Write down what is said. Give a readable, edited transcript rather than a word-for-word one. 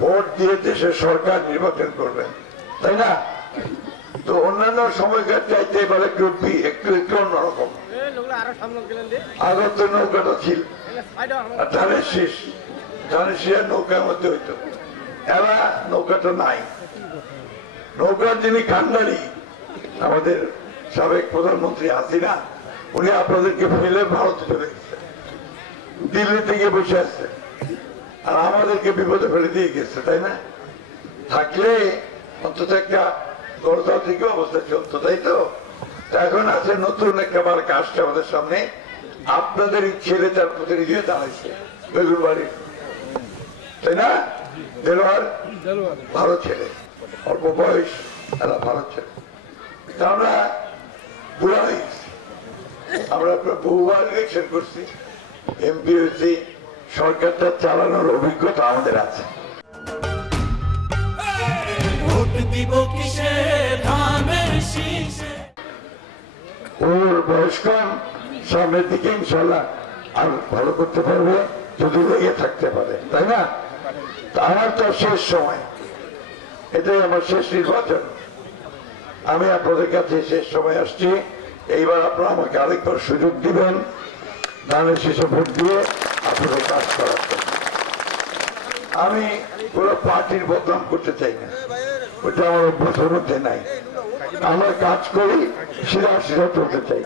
Vote দিয়ে দেশের সরকার নির্বাচন করবেন, তাই না? তো অন্যান্য সময়কার চাইতে এবার একটু একটু অন্যরকম। আগত নৌকাটা ছিল আর ধানের শীষের নৌকার মধ্যে হইতো, এরা নৌকাটা নাই। নৌকার যিনি কান্ডারি আমাদের সাবেক প্রধানমন্ত্রী হাসিনা, উনি আপনাদেরকে ফেলে ভারতে চলে গেছে, দিল্লি থেকে বসে আসছে, আর আমাদেরকে বিপদে ফেলে দিয়ে গেছে, তাই না? থাকলে অন্তত একটা গণতান্ত্রিক অবস্থা চলতো, তাই তো? এখন আছে নতুন একটা বার কাজটা আমাদের সামনে, আপনাদের ছেলে তার প্রতিনিধি দাঁড়াইছে বেগুনবাড়ির, তাই না? দেলোয়ার ভালো ছেলে, অল্প বয়স, এরা ভালো ছেলে। আমরা বুড়া হয়ে গেছি, আমরা বহুবার ইলেকশন করছি, এমপি হয়েছি, সরকারটা চালানোর অভিজ্ঞতা আমাদের আছে। ওর বয়স কম, সামনের দিকে ইনশাল্লাহ আর ভালো করতে পারবে যদি লেগে থাকতে পারে, তাই না? আমার তো শেষ সময়, এটাই আমার শেষ নির্বাচন। আমি আপনাদের কাছে শেষ সময় আসছি, এইবার আপনারা আমাকে আরেকবার সুযোগ দিবেন, ধানের শীষে ভোট দিয়ে আপনাদের কাজ করার জন্য। আমি পুরো পার্টির বদনাম করতে চাই না, ওটা আমার অভ্যাসের মধ্যে নাই। আমরা কাজ করি, সিধা চলতে চাই।